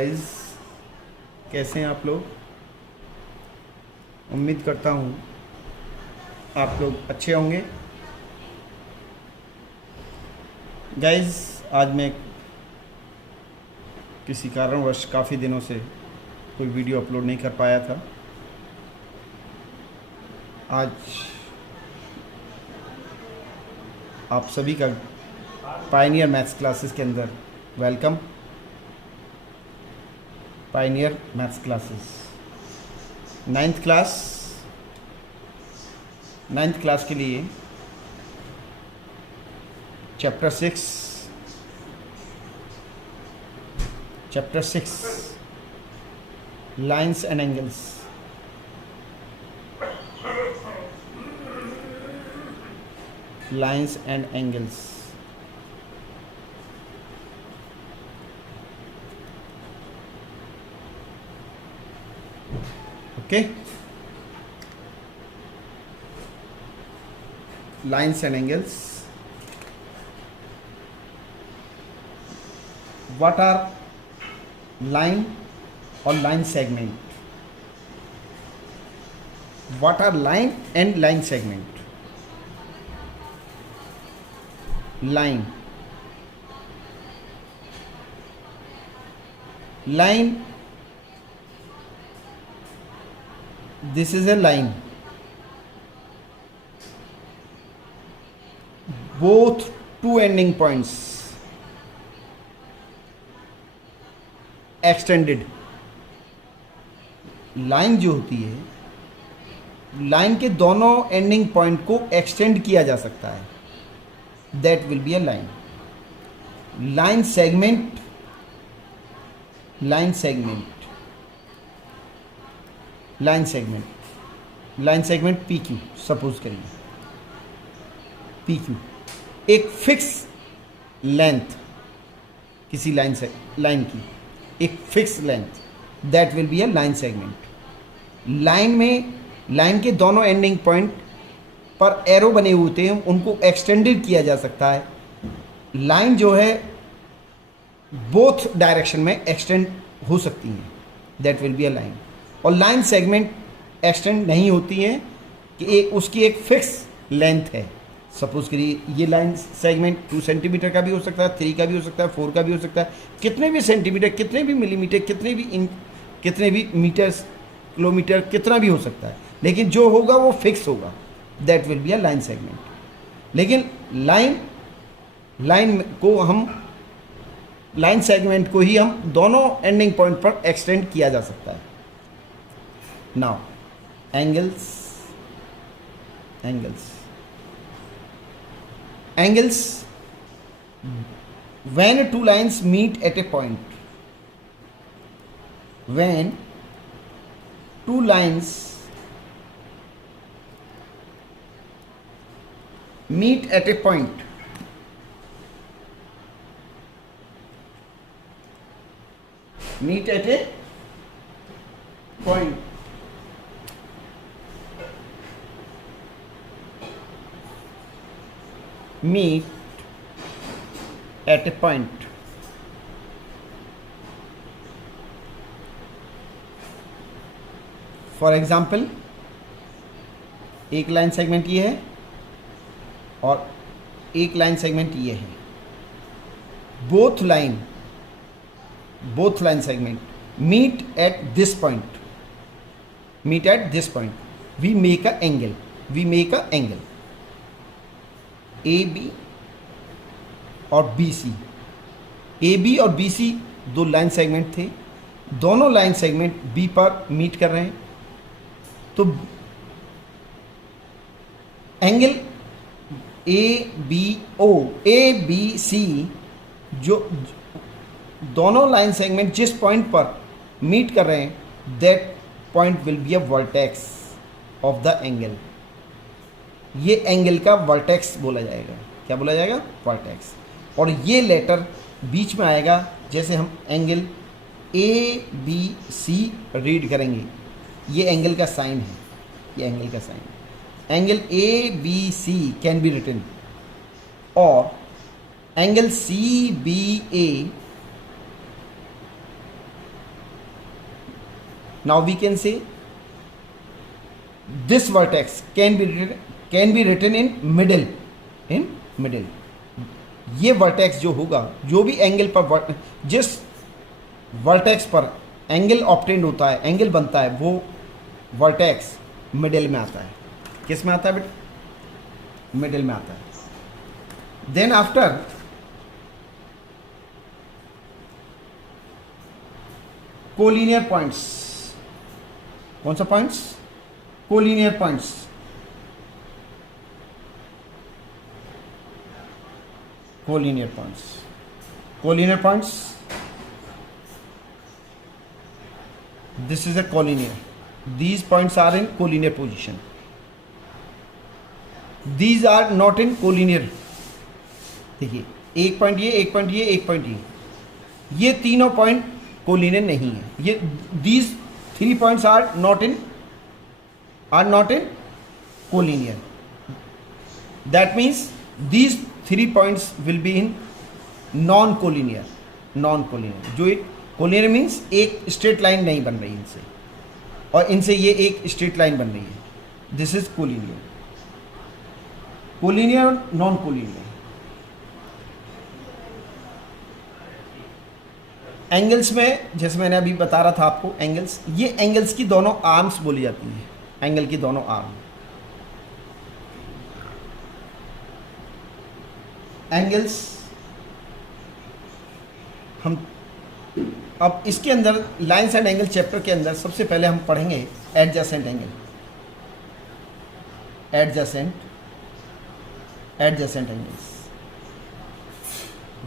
Guys, कैसे हैं आप लोग। उम्मीद करता हूँ आप लोग अच्छे होंगे। गाइस, आज मैं किसी कारणवश काफ़ी दिनों से कोई वीडियो अपलोड नहीं कर पाया था। आज आप सभी का पायनियर मैथ्स क्लासेस के अंदर welcome. Pioneer maths classes ninth class के लिए chapter six lines and angles. Lines and angles. Okay, lines and angles. What are line or line segment? What are line and line segment? Line this is a line. Both two ending points extended. Line जो होती है, line के दोनों ending point को extend किया जा सकता है, that will be a line. Line segment P Q suppose करिए। पी क्यू एक फिक्स लेंथ, किसी लाइन की एक fix length, that will be a line segment. Line के दोनों एंडिंग पॉइंट पर एरो बने हुए होते हैं, उनको एक्सटेंडेड किया जा सकता है। लाइन जो है बोथ डायरेक्शन में एक्सटेंड हो सकती है, that will be a line. और लाइन सेगमेंट एक्सटेंड नहीं होती है कि उसकी एक फिक्स लेंथ है। सपोज करिए ये लाइन सेगमेंट 2 सेंटीमीटर का भी हो सकता है, 3 का भी हो सकता है, 4 का भी हो सकता है, कितने भी सेंटीमीटर, कितने भी मिलीमीटर, कितने भी इंच, कितने भी मीटर्स, किलोमीटर, कितना भी हो सकता है, लेकिन जो होगा वो फिक्स होगा, that will be a line segment. लेकिन लाइन सेगमेंट को ही हम दोनों एंडिंग पॉइंट पर एक्सटेंड किया जा सकता है। Now angles when two lines meet at a point. When two lines meet at a point, meet at a point, meet at a point, for example एक line segment ये है और एक लाइन सेगमेंट ये है। Both line segment meet at this point, we make a angle AB और BC। AB और BC दो लाइन सेगमेंट थे, दोनों लाइन सेगमेंट B पर मीट कर रहे हैं, तो एंगल ABC जो दोनों लाइन सेगमेंट जिस पॉइंट पर मीट कर रहे हैं, that point will be a vertex of the angle. ये एंगल का वर्टेक्स बोला जाएगा। क्या बोला जाएगा? वर्टेक्स। और ये लेटर बीच में आएगा, जैसे हम एंगल ABC रीड करेंगे, ये एंगल का साइन है, angle ABC can be written, और angle CBA now we can say this vertex can be written in middle. ये वर्टेक्स जो होगा, जो भी एंगल पर जिस वर्टेक्स पर एंगल ऑब्टेंड होता है, एंगल बनता है, वो वर्टेक्स मिडिल में आता है। किस में आता है बेटा? मिडिल में आता है। देन आफ्टर कोलिनियर पॉइंट्स, कौन सा points? Collinear points. Collinear points, collinear points, this is a collinear. These points are in collinear position. These are not in collinear. देखिए, एक पॉइंट ये, एक पॉइंट ये, एक पॉइंट ये तीनों पॉइंट कोलिनियर नहीं है। ये these 3 points are not in collinear. That means these 3 points will be in non-collinear. जो एक कोलिनियर मीन्स एक स्ट्रेट लाइन नहीं बन रही इनसे, और इनसे ये एक स्ट्रेट लाइन बन रही है। This is collinear. कोलिनियर और नॉन कोलिनियर। एंगल्स में जैसे मैंने अभी बता रहा था आपको, एंगल्स, ये एंगल्स की दोनों आर्म्स बोली जाती हैं। एंगल की दोनों आर्म, एंगल्स। हम अब इसके अंदर लाइन्स एंड एंगल चैप्टर के अंदर सबसे पहले हम पढ़ेंगे adjacent angle. Adjacent angles.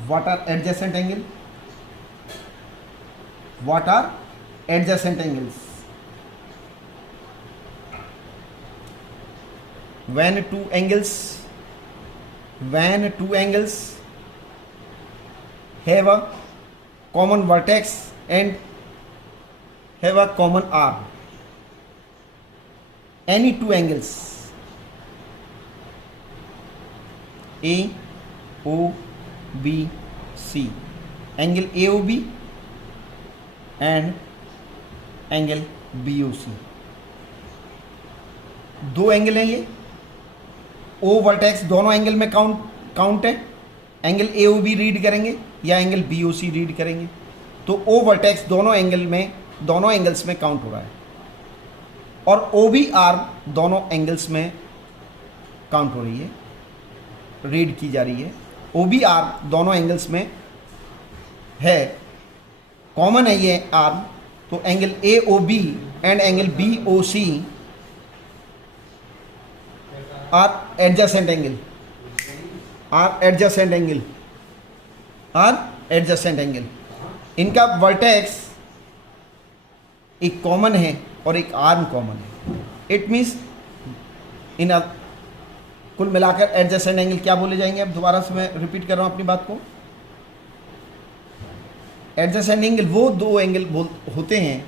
What are adjacent angle? What are adjacent angles? when two angles have a common vertex and have a common arm, any two angles A O B C, angle AOB and angle BOC, दो angle हैं ये। ओ vertex दोनों angle में count है। Angle AOB read करेंगे या angle BOC read करेंगे, तो ओ वर्टेक्स दोनों एंगल्स में काउंट हो रहा है, और OB आर्म दोनों एंगल्स में काउंट हो रही है, रीड की जा रही है। OB आर्म दोनों एंगल्स में है, कॉमन है ये आर्म, तो angle AOB and angle BOC are adjacent angle. इनका वर्टेक्स एक कॉमन है और एक आर्म कॉमन है। इट मीन्स कुल मिलाकर एडजेसेंट एंगल क्या बोले जाएंगे? अब दोबारा से मैं रिपीट कर रहा हूं अपनी बात को। एडजेसेंट एंगल वो दो एंगल होते हैं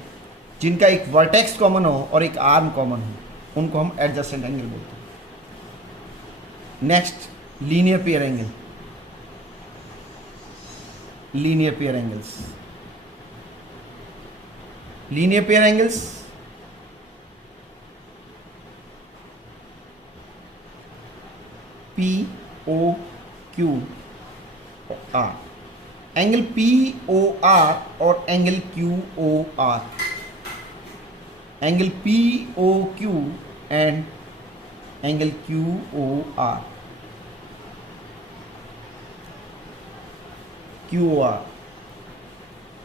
जिनका एक वर्टेक्स कॉमन हो और एक आर्म कॉमन हो, उनको हम एडजेसेंट एंगल बोलते हैं। Next, linear pair angle. Linear pair angles POQ R, angle POR और angle QOR, angle POQ and angle QOR।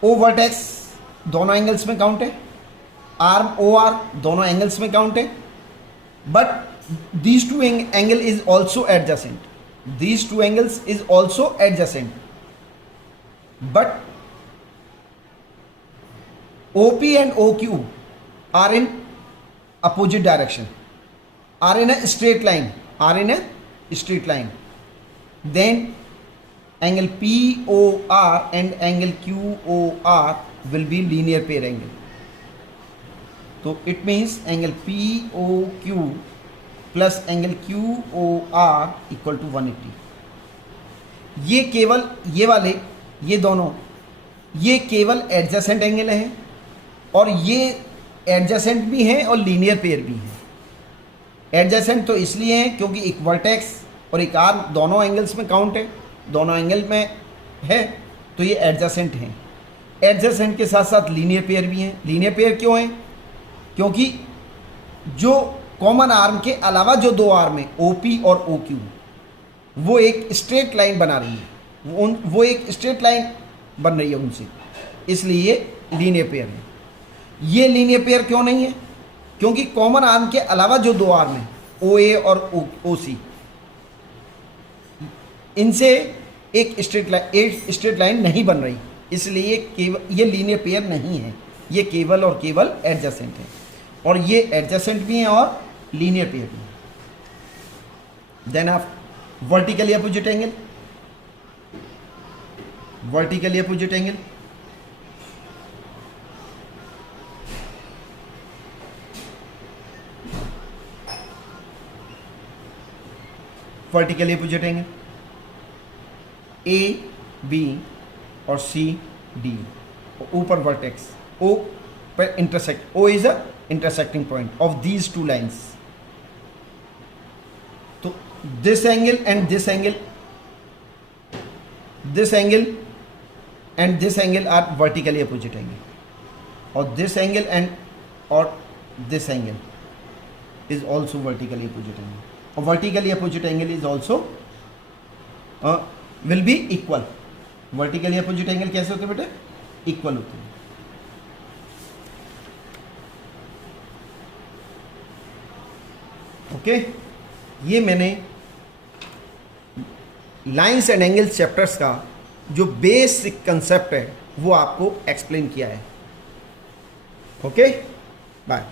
O vertex दोनों एंगल्स में काउंट है, आर्म OR दोनों एंगल्स में काउंट है, but these two angle is also adjacent. These two angles is also adjacent, but OP and OQ are in opposite direction, are in a straight line, then angle POR and angle QOR will be linear pair angle. So it means angle POQ plus angle QOR equal to 180। ये केवल ये दोनों केवल adjacent angle हैं, और ये adjacent भी हैं और लीनियर पेयर भी हैं। एडजेसेंट तो इसलिए हैं क्योंकि एक वर्टेक्स और एक आर्म दोनों एंगल्स में काउंट है, दोनों एंगल में है, तो ये एडजेसेंट हैं। एडजेसेंट के साथ साथ लीनियर पेयर भी हैं। लीनियर पेयर क्यों हैं? क्योंकि जो कॉमन आर्म के अलावा जो दो आर्म है OP और OQ, वो एक स्ट्रेट लाइन बना रही है, वो एक स्ट्रेट लाइन बन रही है उनसे, इसलिए ये लीनियर पेयर है। ये लीनियर पेयर क्यों नहीं है? क्योंकि कॉमन आर्म के अलावा जो दो आर्म है OA और OC, इनसे एक स्ट्रेट लाइन नहीं बन रही, इसलिए केवल ये लीनियर पेयर नहीं है, ये केवल और केवल एडजेसेंट है। और ये एडजेसेंट भी हैं और लीनियर पेयर भी हैं। देन आप vertically opposite angle, vertically opposite angle, vertically opposite angle AB और CD, ऊपर वर्टेक्स O पर intersect, O is a intersecting point of these two lines. तो this angle and this angle, this angle and this angle are vertically opposite angle, और this angle and और this angle is also vertically opposite angle, और vertically opposite angle is also will be equal. Vertically opposite angle कैसे होते हैं बेटे? Equal होते हैं। Okay, ये मैंने लाइंस एंड एंगल्स चैप्टर्स का जो बेसिक कंसेप्ट है वो आपको एक्सप्लेन किया है। Okay, bye.